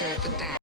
shirt with that.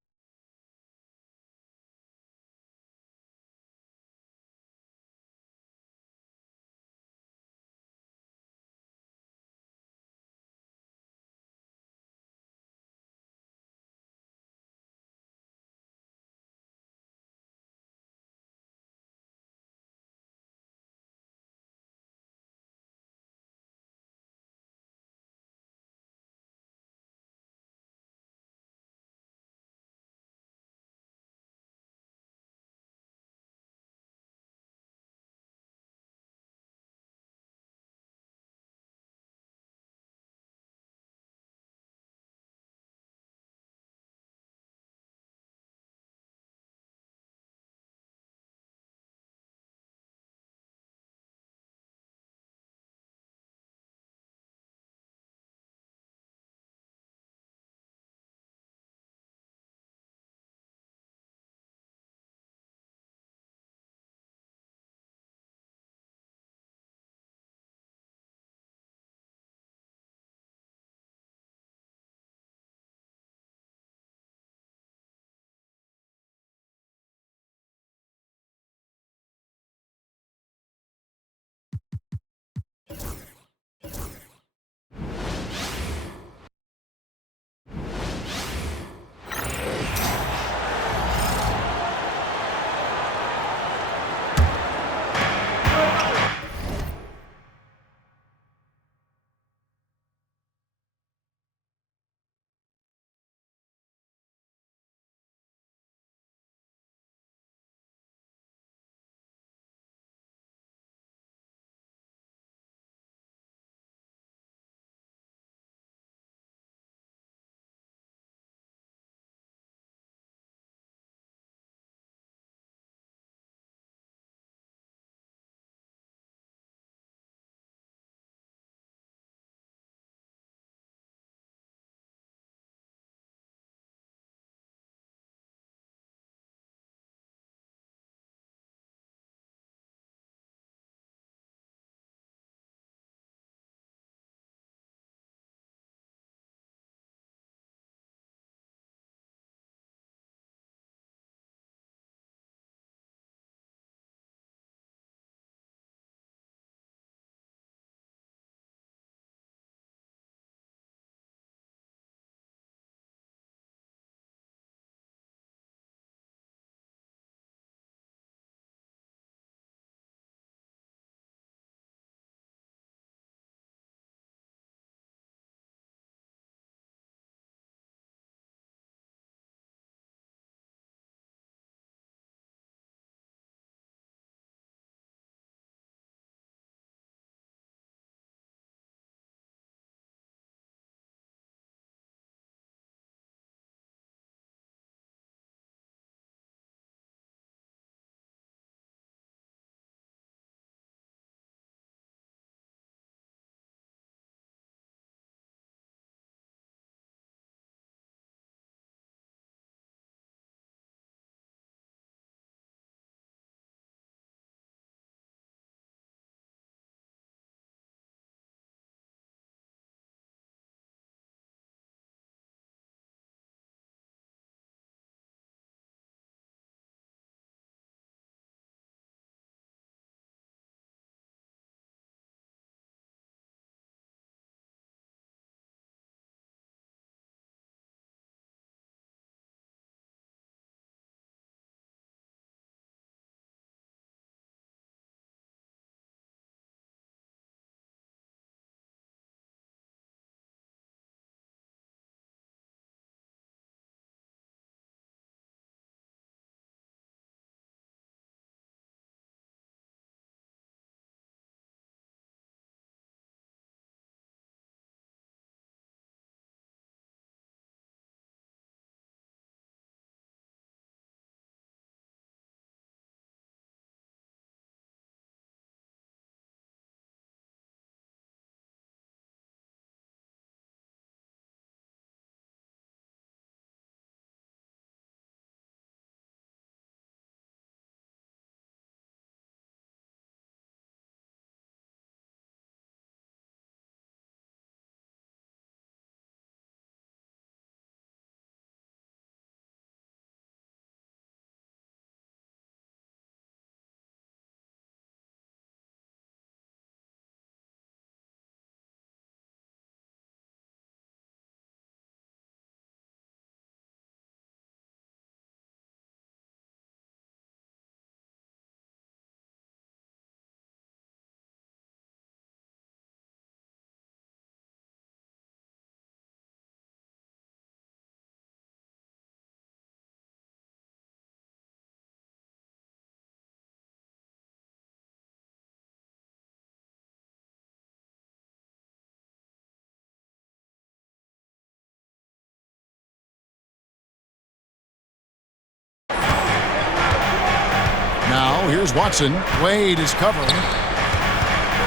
Here's Watson. Wade is covering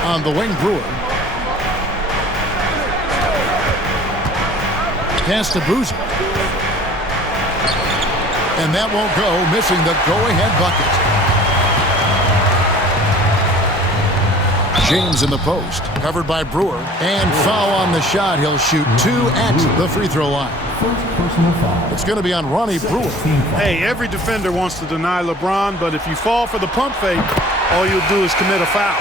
on the wing. Brewer. Pass to Boozer. And that won't go, missing the go-ahead bucket. James in the post, covered by Brewer. And foul on the shot. He'll shoot 2 at the free throw line. It's going to be on Ronnie Brewer. Hey, every defender wants to deny LeBron, but if you fall for the pump fake, all you'll do is commit a foul.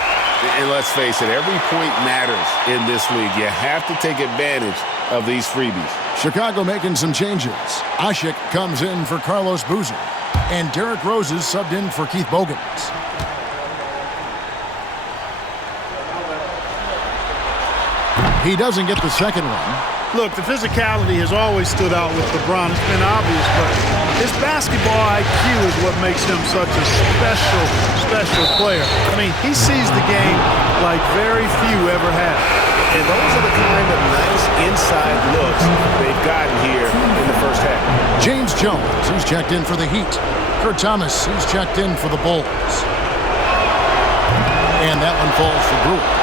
And let's face it, every point matters in this league. You have to take advantage of these freebies. Chicago making some changes. Ashik comes in for Carlos Boozer. And Derrick Rose is subbed in for Keith Bogans. He doesn't get the second one. Look, the physicality has always stood out with LeBron. It's been obvious, but his basketball IQ is what makes him such a special player. I mean, he sees the game like very few ever have. And those are the kind of nice inside looks they've gotten here in the first half. James Jones, he's checked in for the Heat. Kurt Thomas, he's checked in for the Bulls. And that one falls for Brewer.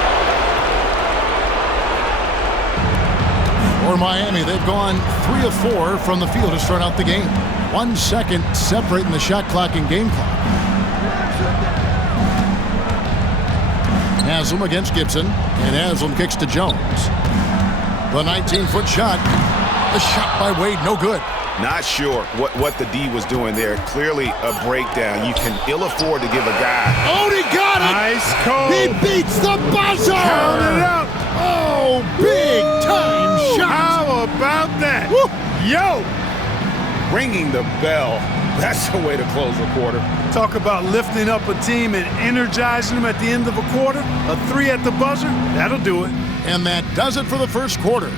For Miami, they've gone 3 of 4 from the field to start out the game. 1 second separating the shot clock and game clock. Haslam against Gibson, and Haslam kicks to Jones. The 19-foot shot. The shot by Wade, no good. Not sure what the D was doing there. Clearly a breakdown. You can ill afford to give a guy. Oh, he got it! Nice call. He beats the buzzer! Count it up. Oh, big time shot! How about that? Woo. Yo! Ringing the bell. That's the way to close the quarter. Talk about lifting up a team and energizing them at the end of a quarter. A 3 at the buzzer, that'll do it. And that does it for the first quarter.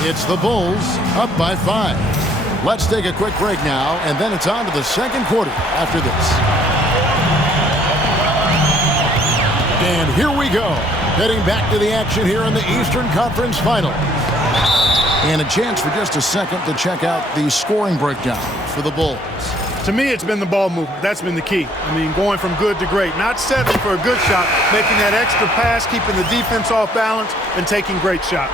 It's the Bulls up by 5. Let's take a quick break now, and then it's on to the second quarter after this. And here we go. Heading back to the action here in the Eastern Conference Finals. And a chance for just a second to check out the scoring breakdown for the Bulls. To me, it's been the ball movement. That's been the key. I mean, going from good to great. Not settling for a good shot, making that extra pass, keeping the defense off balance, and taking great shots.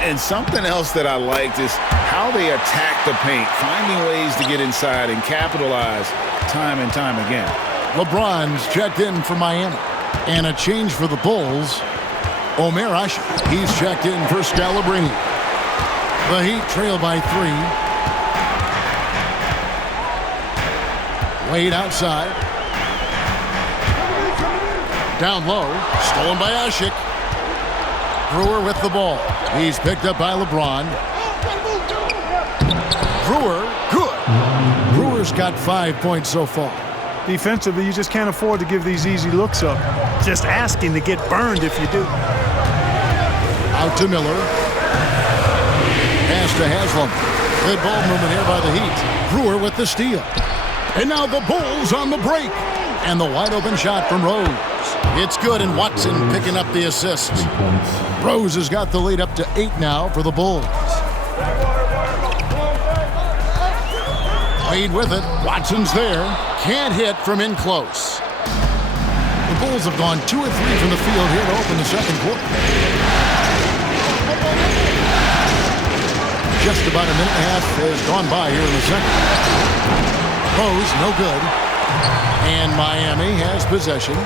And something else that I liked is how they attack the paint, finding ways to get inside and capitalize time and time again. LeBron's checked in for Miami. And a change for the Bulls. Omer Ashik, he's checked in for Scalabrine. The Heat trail by 3. Wade outside. Down low. Stolen by Ashik. Brewer with the ball. He's picked up by LeBron. Brewer, good. Brewer's got 5 points so far. Defensively, you just can't afford to give these easy looks up. Just asking to get burned if you do. Out to Miller. Pass to Haslam. Good ball movement here by the Heat. Brewer with the steal. And now the Bulls on the break. And the wide open shot from Rose. It's good, and Watson picking up the assist. Rose has got the lead up to 8 now for the Bulls. Wade with it. Watson's there. Can't hit from in close. The Bulls have gone 2 of 3 from the field here to open the second quarter. Just about a minute and a half has gone by here in the second. Rose, no good. And Miami has possession.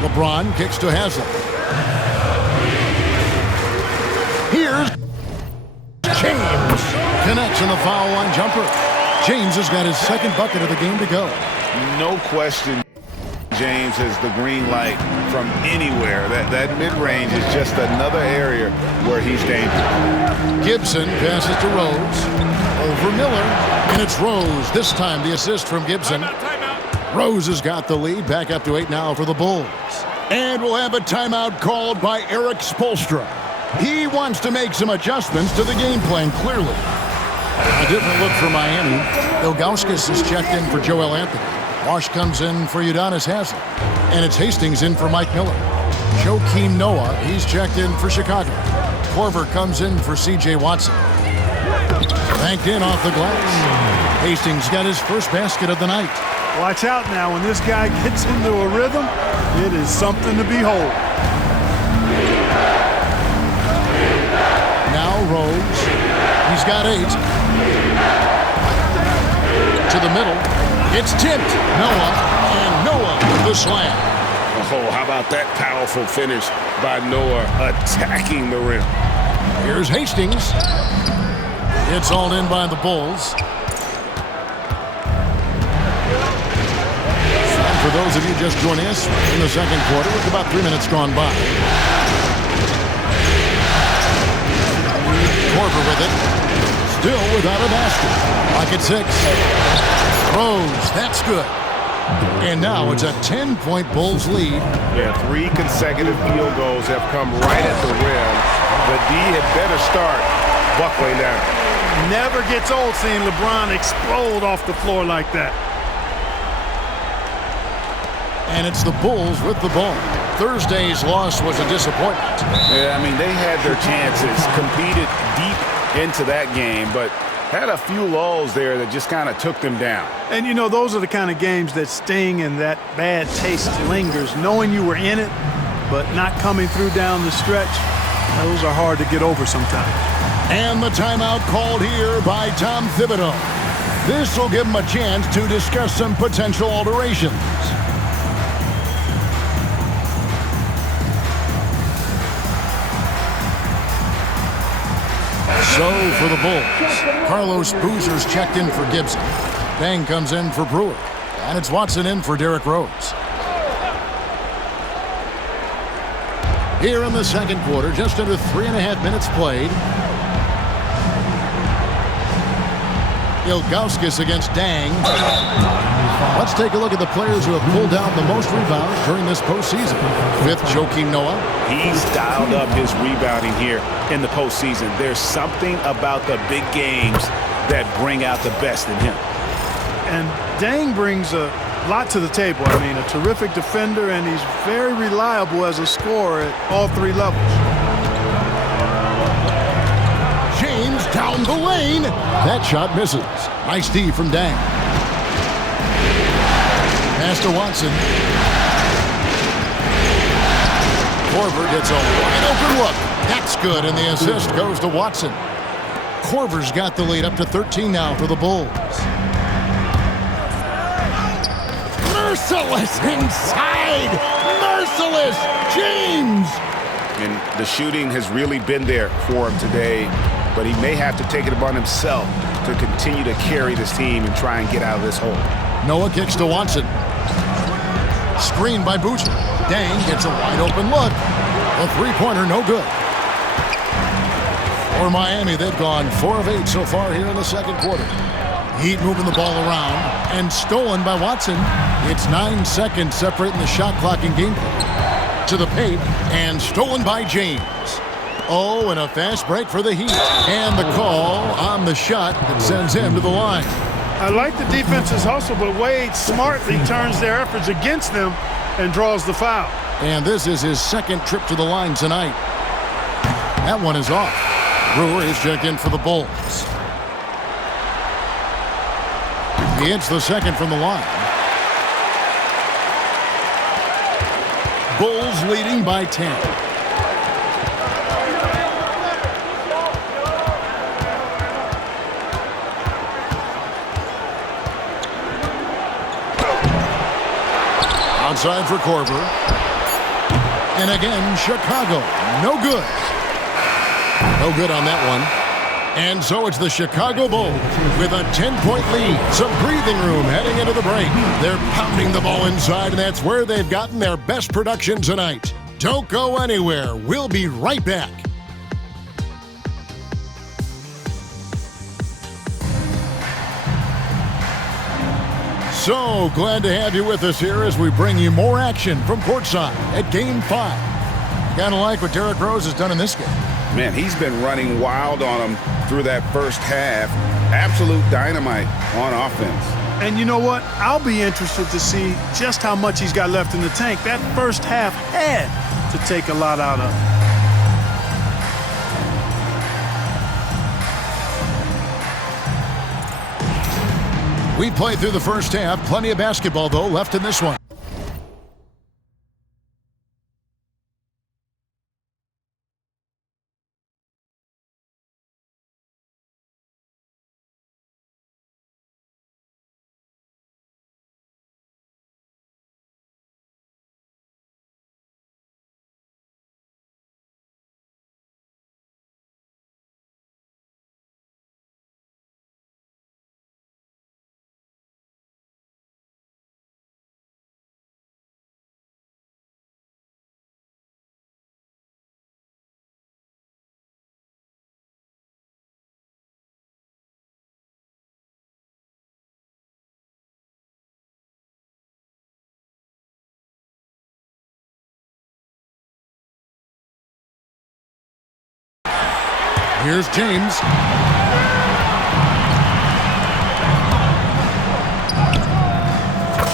LeBron kicks to Haslam. Here's James. Connects in the foul line jumper. James has got his second bucket of the game to go. No question, James has the green light from anywhere. That mid-range is just another area where he's dangerous. Gibson passes to Rose. Over Miller. And it's Rose. This time the assist from Gibson. Rose has got the lead. Back up to 8 now for the Bulls. And we'll have a timeout called by Eric Spoelstra. He wants to make some adjustments to the game plan, clearly. A different look for Miami. Ilgauskas is checked in for Joel Anthony. Wash comes in for Udonis Haslam. And it's Hastings in for Mike Miller. Joakim Noah, he's checked in for Chicago. Korver comes in for C.J. Watson. Banked in off the glass. Hastings got his first basket of the night. Watch out now. When this guy gets into a rhythm, it is something to behold. Now Rose. He's got 8. To the middle. It's tipped. Noah. And Noah with the slam. Oh, how about that powerful finish by Noah attacking the rim. Here's Hastings. It's hauled in by the Bulls. And for those of you just joining us in the second quarter, with about 3 minutes gone by. Korver with it. Still without a basket. Lock at 6. Rose, that's good. And now it's a 10-point Bulls lead. Yeah, 3 consecutive field goals have come right at the rim. The D had better start buckling down. Never gets old seeing LeBron explode off the floor like that. And it's the Bulls with the ball. Thursday's loss was a disappointment. Yeah, I mean, they had their chances, competed deep into that game, but had a few lulls there that just kind of took them down. And, you know, those are the kind of games that sting and that bad taste lingers. Knowing you were in it, but not coming through down the stretch, those are hard to get over sometimes. And the timeout called here by Tom Thibodeau. This will give him a chance to discuss some potential alterations. So for the Bulls, Carlos Boozer's checked in for Gibson. Dang comes in for Brewer. And it's Watson in for Derrick Rose. Here in the second quarter, just under 3.5 minutes played. Ilgauskas against Dang. Let's take a look at the players who have pulled down the most rebounds during this postseason. 5th, Joakim Noah. He's dialed up his rebounding here in the postseason. There's something about the big games that bring out the best in him. And Dang brings a lot to the table. I mean, a terrific defender, and he's very reliable as a scorer at all 3 levels. James down the lane. That shot misses. Nice D from Dang. Pass to Watson. Korver gets a wide open look. That's good, and the assist goes to Watson. Korver's got the lead up to 13 now for the Bulls. Merciless inside. Merciless. James. And the shooting has really been there for him today, but he may have to take it upon himself to continue to carry this team and try and get out of this hole. Noah kicks to Watson. Screen by Boozer. Dang gets a wide open look. A 3-pointer, no good. For Miami, they've gone 4 of 8 so far here in the second quarter. Heat moving the ball around and stolen by Watson. It's 9 seconds separating the shot clock and gameplay. To the paint and stolen by James. Oh, and a fast break for the Heat. And the call on the shot that sends him to the line. I like the defense's hustle, but Wade smartly turns their efforts against them and draws the foul. And this is his second trip to the line tonight. That one is off. Brewer is checked in for the Bulls. He hits the second from the line. Bulls leading by 10. Outside for Korver. And again, Chicago. No good. No good on that one. And so it's the Chicago Bulls with a 10-point lead. Some breathing room heading into the break. They're pounding the ball inside, and that's where they've gotten their best production tonight. Don't go anywhere. We'll be right back. So glad to have you with us here as we bring you more action from courtside at Game 5. Kind of like what Derrick Rose has done in this game. Man, he's been running wild on him through that first half. Absolute dynamite on offense. And you know what? I'll be interested to see just how much he's got left in the tank. That first half had to take a lot out of him. We played through the first half. Plenty of basketball, though, left in this one. Here's James.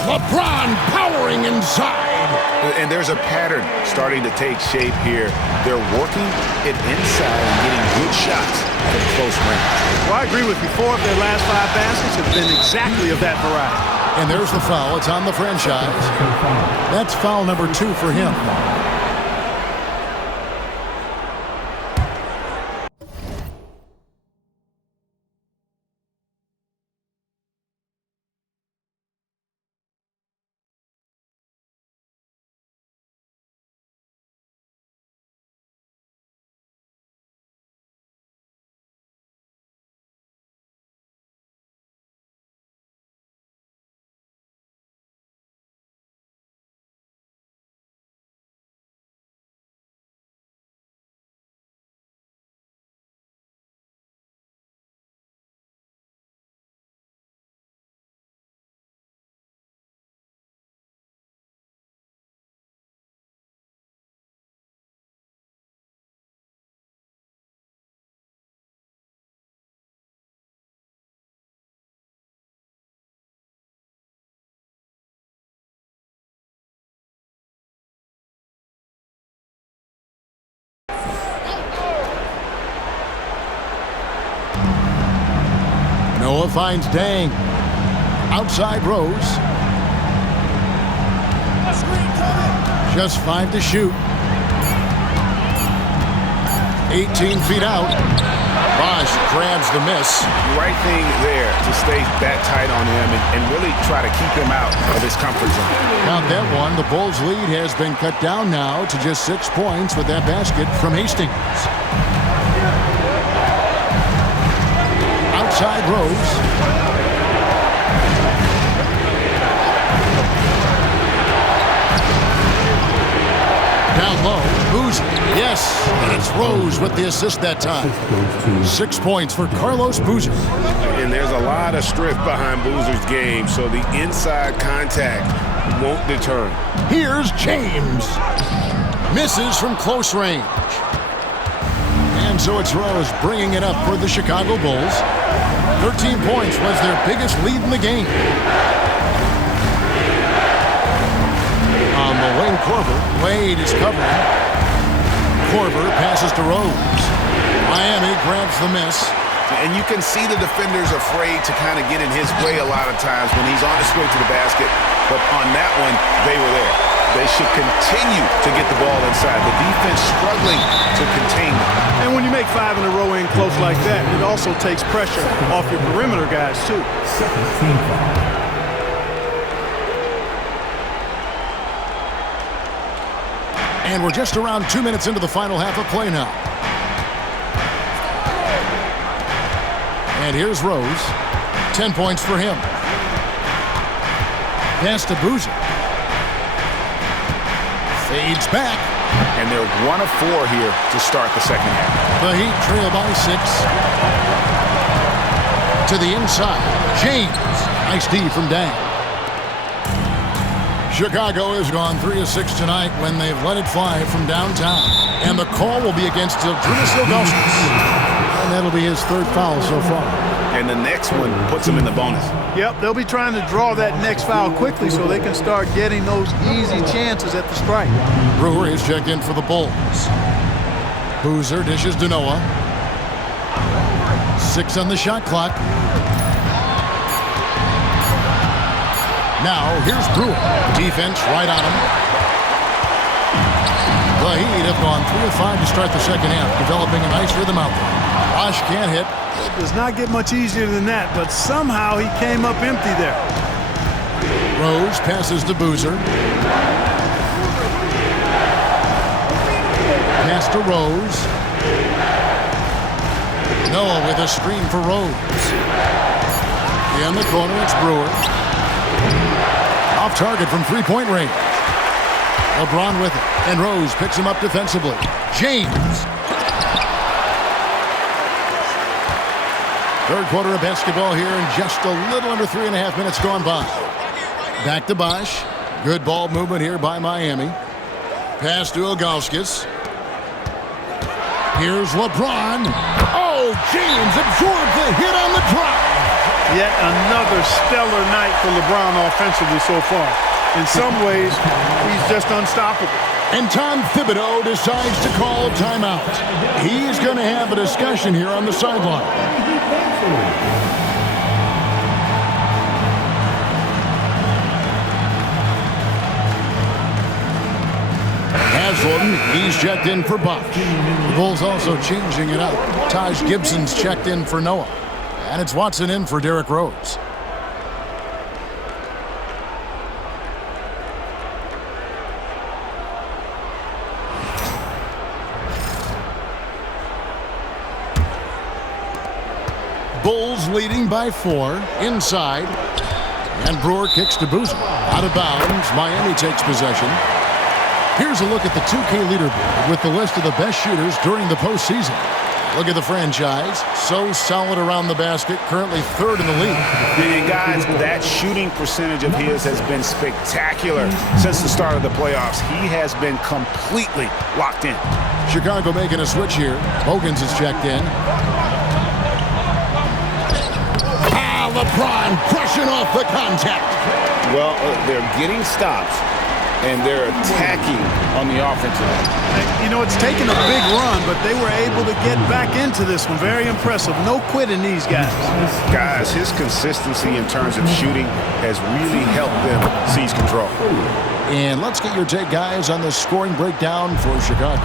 LeBron powering inside. And there's a pattern starting to take shape here. They're working it inside and getting good shots from close range. Well, I agree with you. 4 of their last 5 baskets have been exactly of that variety. And there's the foul. It's on the franchise. That's foul number 2 for him. Noah finds Dang. Outside Rose. Just 5 to shoot. 18 feet out. Bosch grabs the miss. Right thing there to stay that tight on him and really try to keep him out of his comfort zone. Count that one. The Bulls' lead has been cut down now to just 6 points with that basket from Hastings. Outside Rose. Down low. Who's? Yes. And it's Rose with the assist that time. 6 points for Carlos Boozer. And there's a lot of strength behind Boozer's game, so the inside contact won't deter him. Here's James. Misses from close range. And so it's Rose bringing it up for the Chicago Bulls. 13 points was their biggest lead in the game. On the wing, Korver. Wade is covering. Korver passes to Rose. Miami grabs the miss. And you can see the defenders afraid to kind of get in his way a lot of times when he's on his way to the basket. But on that one, they were there. They should continue to get the ball inside. The defense struggling to contain them. And when you make 5 in a row in close like that, it also takes pressure off your perimeter guys, too. And we're just around 2 minutes into the final half of play now. And here's Rose. 10 points for him. Pass to Boozer. Fades back. And they're 1 of 4 here to start the second half. The Heat trail by 6. To the inside. James. Nice D from Dang. Chicago has gone 3 of 6 tonight when they've let it fly from downtown. And the call will be against Ilginas Ilgauskas. And that'll be his 3rd foul so far. And the next one puts him in the bonus. Yep, they'll be trying to draw that next foul quickly so they can start getting those easy chances at the strike. Brewer is checked in for the Bulls. Boozer dishes to Noah. 6 on the shot clock. Now, here's Brewer. Defense right on him. The Heat have gone 3 of 5 to start the second half, developing a nice rhythm out there. Bosh can't hit. It does not get much easier than that, but somehow he came up empty there. Drose passes to Boozer. Pass to Rose. Noah with a screen for Rose. In the corner, it's Brewer. Off target from three-point range. LeBron with it, and Rose picks him up defensively. James. Third quarter of basketball here, and just a little under 3.5 minutes gone by. Back to Bosh. Good ball movement here by Miami. Pass to Ilgauskas. Here's LeBron. Oh, James absorbed the hit on the drive. Yet another stellar night for LeBron offensively so far. In some ways, he's just unstoppable. And Tom Thibodeau decides to call timeout. He's going to have a discussion here on the sideline. Haslem, he's checked in for Buck. The Bulls also changing it up. Taj Gibson's checked in for Noah. And it's Watson in for Derrick Rose. Bulls leading by 4. Inside. And Brewer kicks to Boozer. Out of bounds. Miami takes possession. Here's a look at the 2K leaderboard with the list of the best shooters during the postseason. Look at the franchise. So solid around the basket. Currently 3rd in the league. And guys, that shooting percentage of his has been spectacular since the start of the playoffs. He has been completely locked in. Chicago making a switch here. Bogans is checked in. LeBron brushing off the contact. Well, they're getting stops, and they're attacking on the offensive end. You know, it's taken a big run, but they were able to get back into this one. Very impressive. No quitting these guys. Guys, his consistency in terms of shooting has really helped them seize control. And let's get your take, guys, on the scoring breakdown for Chicago.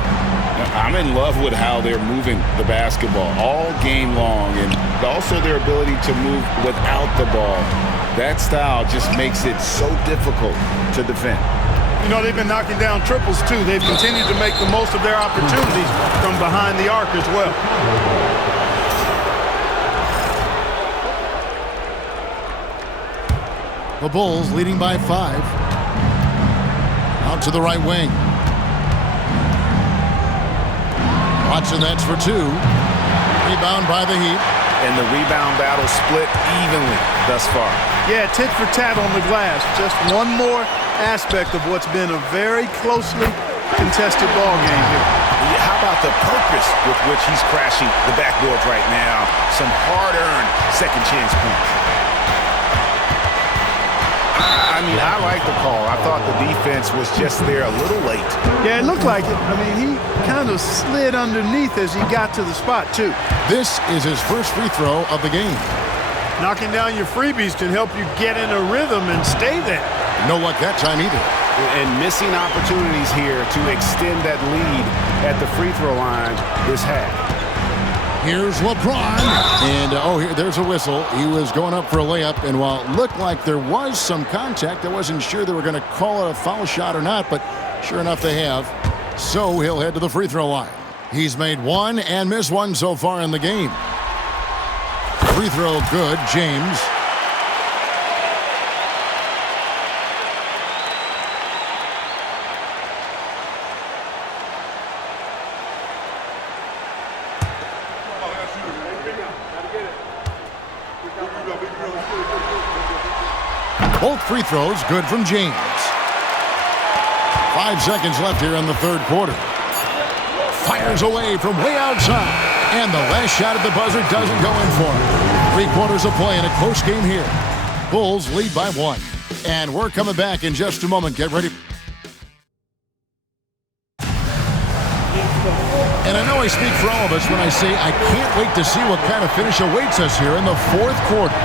I'm in love with how they're moving the basketball all game long, and also their ability to move without the ball. That style just makes it so difficult to defend. You know, they've been knocking down triples, too. They've continued to make the most of their opportunities from behind the arc as well. The Bulls leading by 5. Out to the right wing. Watson, that's for 2. Rebound by the Heat. And the rebound battle split evenly thus far. Yeah, tit for tat on the glass. Just one more aspect of what's been a very closely contested ball game here. How about the purpose with which he's crashing the backboards right now? Some hard-earned second chance points. I mean, I like the call. I thought the defense was just there a little late. Yeah, it looked like it. I mean, he kind of slid underneath as he got to the spot, too. This is his first free throw of the game. Knocking down your freebies can help you get in a rhythm and stay there. No luck that time either. And missing opportunities here to extend that lead at the free throw line this half. Here's LeBron. And, there's a whistle. He was going up for a layup, and while it looked like there was some contact, I wasn't sure they were going to call it a foul shot or not, but sure enough they have. So he'll head to the free throw line. He's made 1 and missed 1 so far in the game. Free throw good, James. Both free throws good from James. 5 seconds left here in the third quarter. Fires away from way outside. And the last shot at the buzzer doesn't go in for him. 3 quarters of play in a close game here. Bulls lead by 1. And we're coming back in just a moment. Get ready. And I know I speak for all of us when I say I can't wait to see what kind of finish awaits us here in the fourth quarter.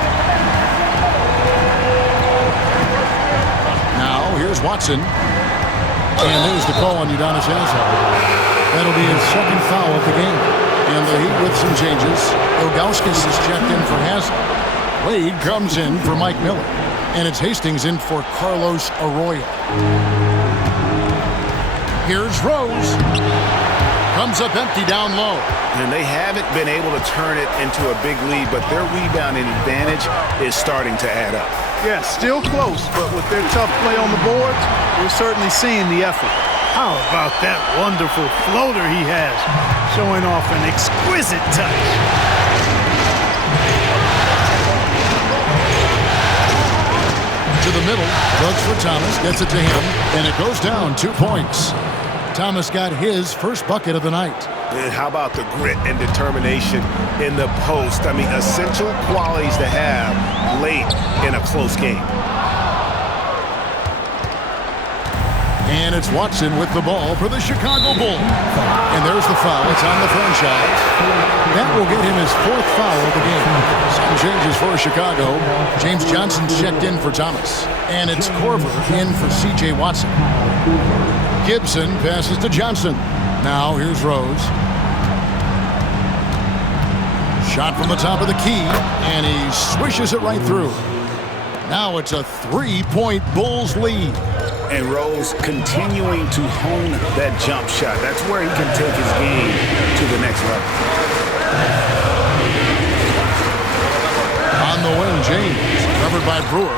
Here's Watson. And there's the call on Udonis Haslem. That'll be his second foul of the game. And the Heat with some changes. Ilgauskas is checked in for Haslem. Wade comes in for Mike Miller. And it's Hastings in for Carlos Arroyo. Here's Rose. Comes up empty down low. And they haven't been able to turn it into a big lead, but their rebounding advantage is starting to add up. Yeah, still close, but with their tough play on the boards, we're certainly seeing the effort. How about that wonderful floater he has, showing off an exquisite touch. To the middle, looks for Thomas, gets it to him, and it goes down 2 points. Thomas got his first bucket of the night. And how about the grit and determination in the post? I mean, essential qualities to have late in a close game. And it's Watson with the ball for the Chicago Bulls. And there's the foul. It's on the franchise. That will get him his fourth foul of the game. Some changes for Chicago. James Johnson's checked in for Thomas. And it's Korver in for C.J. Watson. Gibson passes to Johnson. Now here's Rose. Shot from the top of the key, and he swishes it right through. Now it's a 3-point Bulls lead. And Rose continuing to hone that jump shot. That's where he can take his game to the next level. On the wing, James, covered by Brewer.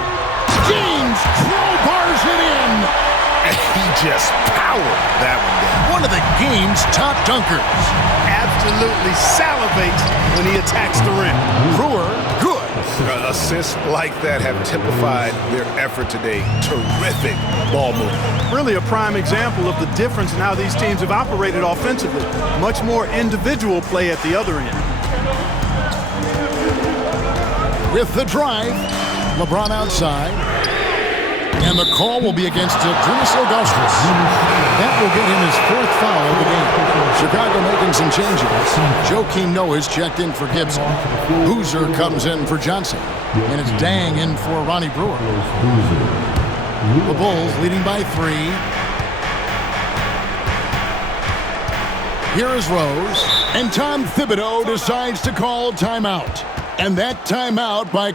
James crowbars it in. He just powered that one down. One of the game's top dunkers. Absolutely salivates when he attacks the rim. Brewer, good. Assists like that have typified their effort today. Terrific ball movement. Really a prime example of the difference in how these teams have operated offensively. Much more individual play at the other end. With the drive, LeBron outside. And the call will be against Drose Ilgauskas. That will get him his fourth foul of the game. Chicago making some changes. Joakim Noah's checked in for Gibson. Boozer comes in for Johnson. And it's Dang in for Ronnie Brewer. The Bulls leading by 3. Here is Rose. And Tom Thibodeau decides to call timeout. And that timeout by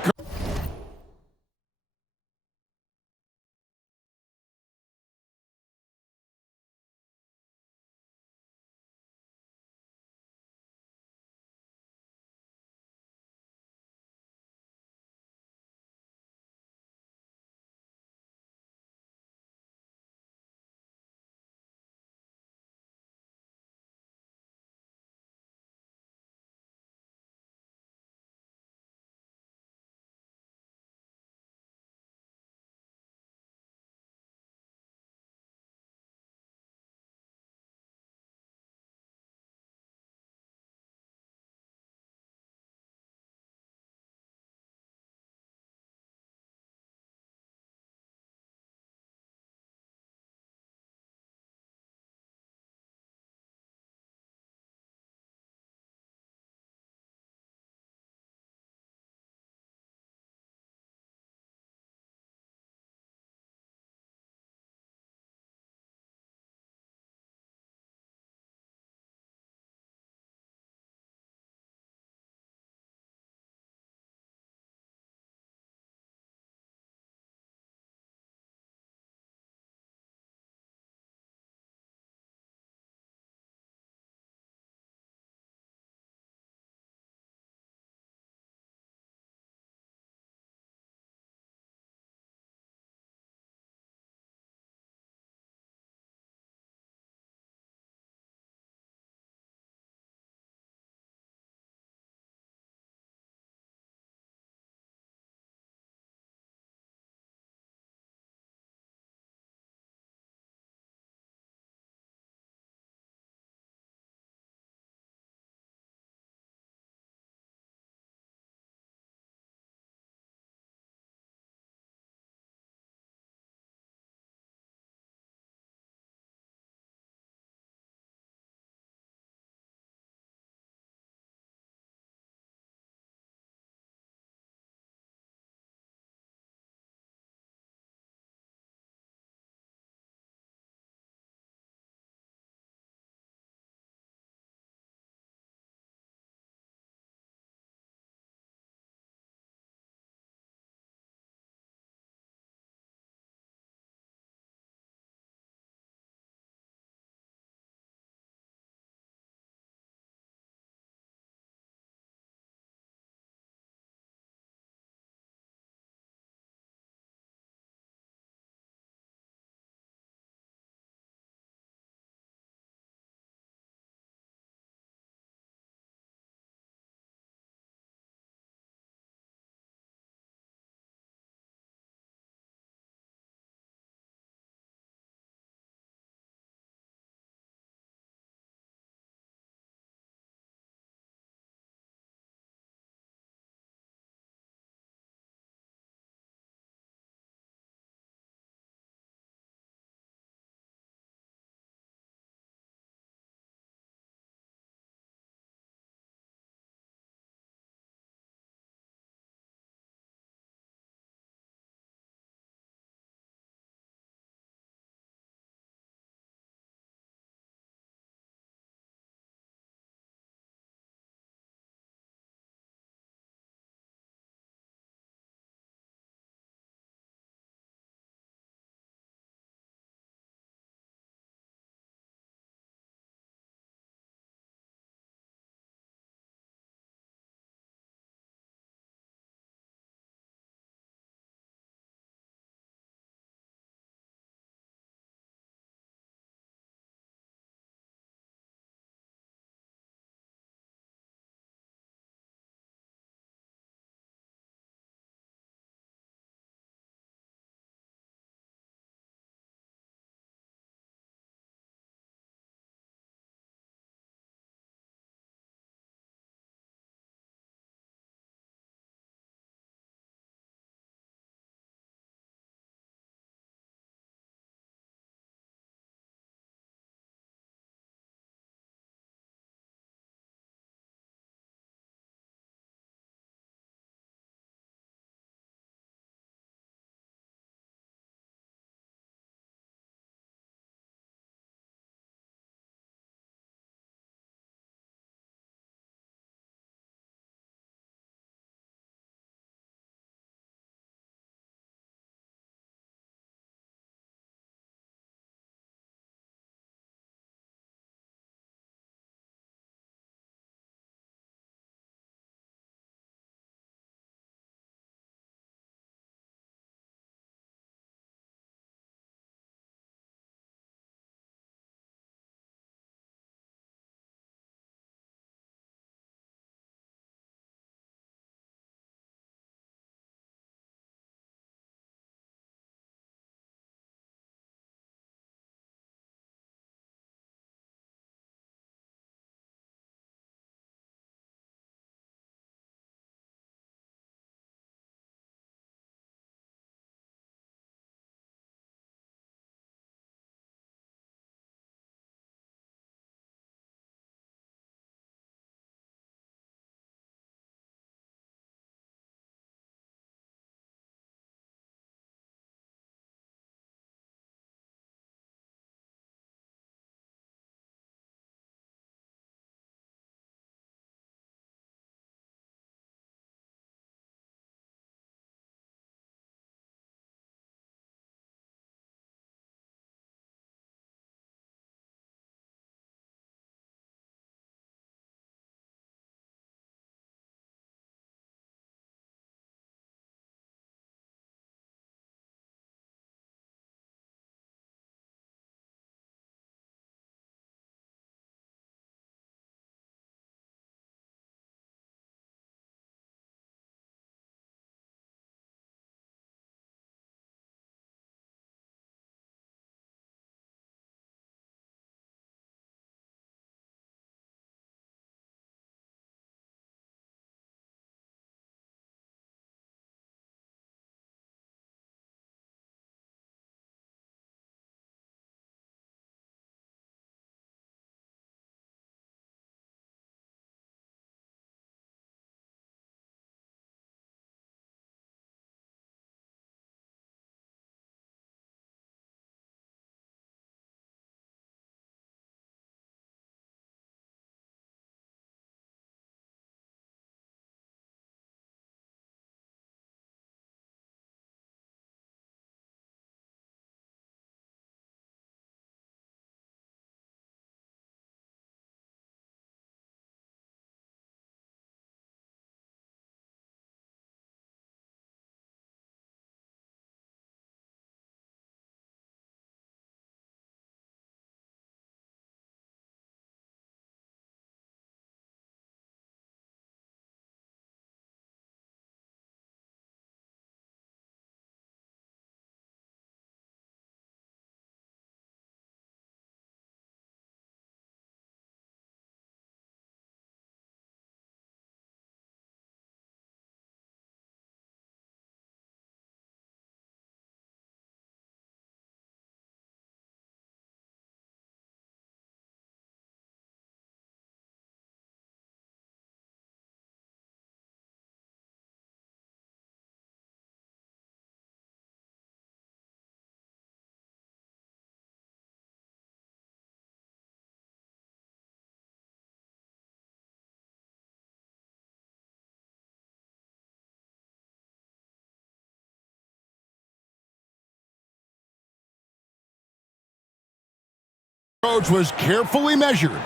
Approach was carefully measured,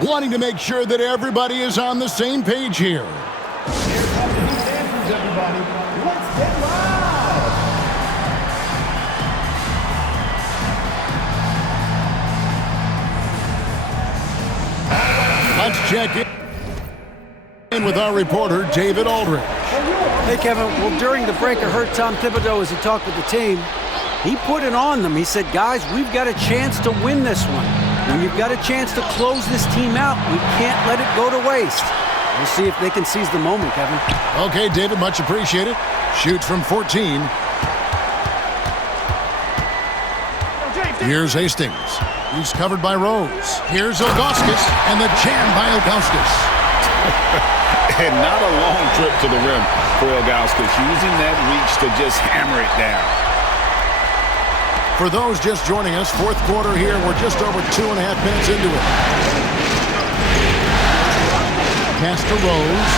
wanting to make sure that everybody is on the same page here. Everybody, let's get loud! Let's check in with our reporter, David Aldridge. Hey, Kevin. Well, during the break, I heard Tom Thibodeau as he talked with the team. He put it on them. He said, guys, we've got a chance to win this one. When you've got a chance to close this team out, we can't let it go to waste. We'll see if they can seize the moment, Kevin. Okay, David, much appreciated. Shoots from 14. Here's Hastings. He's covered by Rose. Here's Ilgauskas, and the jam by Ilgauskas. And not a long trip to the rim for Ilgauskas, using that reach to just hammer it down. For those just joining us, fourth quarter here. We're just over 2.5 minutes into it. Pass to Rose.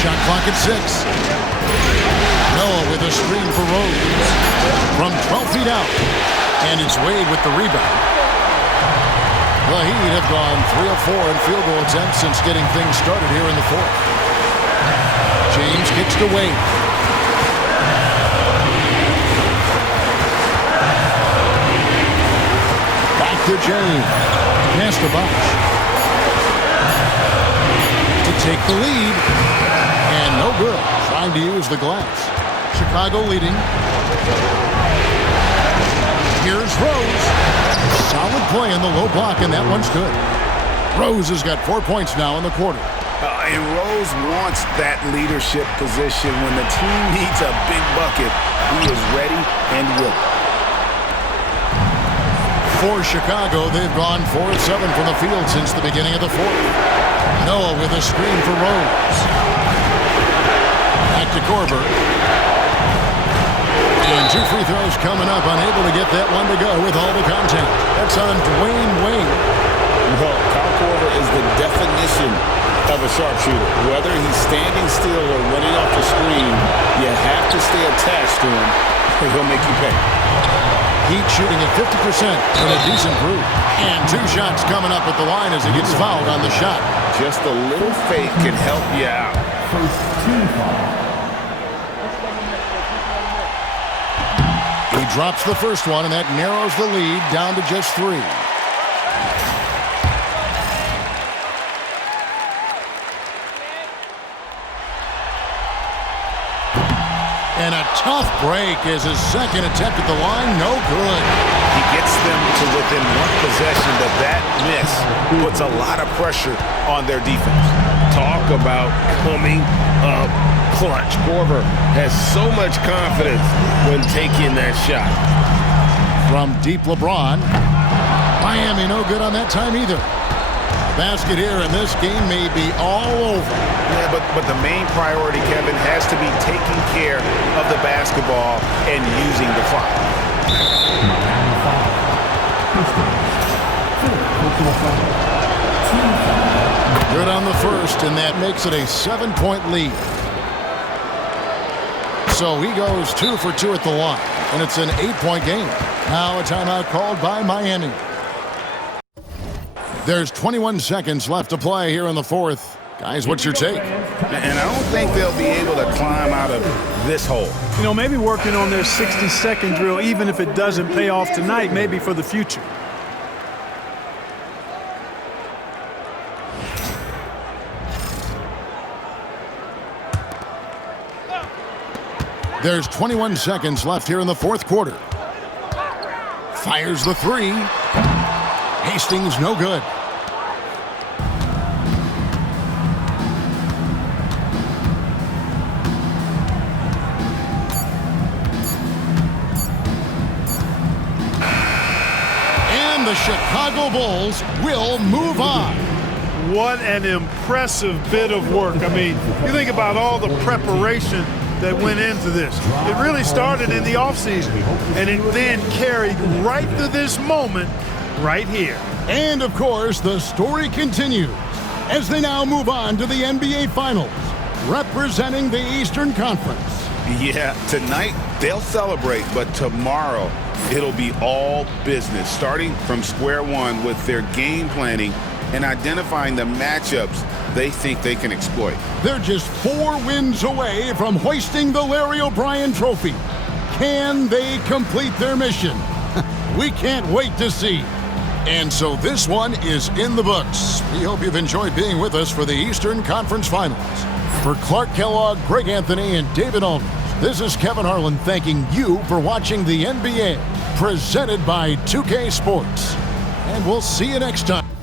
Shot clock at 6. Noah with a screen for Rose. From 12 feet out. And it's Wade with the rebound. The Heat have gone 3 of 4 in field goal attempts since getting things started here in the fourth. James kicks to Wade. Back to James. Pass to Bosch. To take the lead. And no good. Trying to use the glass. Chicago leading. Here's Rose. Solid play in the low block, and that one's good. Rose has got 4 points now in the quarter. And Rose wants that leadership position. When the team needs a big bucket, he is ready and willing. For Chicago, they've gone 4 of 7 from the field since the beginning of the fourth. Noah with a screen for Rose. Back to Korver. And 2 free throws coming up, unable to get that one to go with all the contact. That's on Dwayne Wade. Well, Kyle Korver is the definition of a sharpshooter. Whether he's standing still or running off the screen, you have to stay attached to him or he'll make you pay. Heat shooting at 50% in a decent group. And 2 shots coming up at the line as he gets fouled on the shot. Just a little fake can help you out. First team foul. He drops the first one, and that narrows the lead down to just 3. And a tough break is his second attempt at the line. No good. He gets them to within 1 possession, but that miss puts a lot of pressure on their defense. Talk about coming up clutch. Korver has so much confidence when taking that shot. From deep LeBron. Miami no good on that time either. Basket here, and this game may be all over. Yeah, but the main priority, Kevin, has to be taking care of the basketball and using the clock. Good on the first, and that makes it a 7-point lead. So he goes 2 for 2 at the line, and it's an 8-point game. Now a timeout called by Miami. There's 21 seconds left to play here in the fourth. Guys, what's your take? And I don't think they'll be able to climb out of this hole. You know, maybe working on their 60-second drill, even if it doesn't pay off tonight, maybe for the future. There's 21 seconds left here in the fourth quarter. Fires the 3. Hastings no good. And the Chicago Bulls will move on. What an impressive bit of work. I mean, you think about all the preparation that went into this. It really started in the offseason, and it then carried right to this moment right here. And, of course, the story continues as they now move on to the NBA Finals, representing the Eastern Conference. Yeah, tonight they'll celebrate, but tomorrow it'll be all business, starting from square one with their game planning and identifying the matchups they think they can exploit. They're just 4 wins away from hoisting the Larry O'Brien Trophy. Can they complete their mission? We can't wait to see. And so this one is in the books. We hope you've enjoyed being with us for the Eastern Conference Finals. For Clark Kellogg, Greg Anthony, and David Aldridge, this is Kevin Harlan thanking you for watching the NBA, presented by 2K Sports. And we'll see you next time.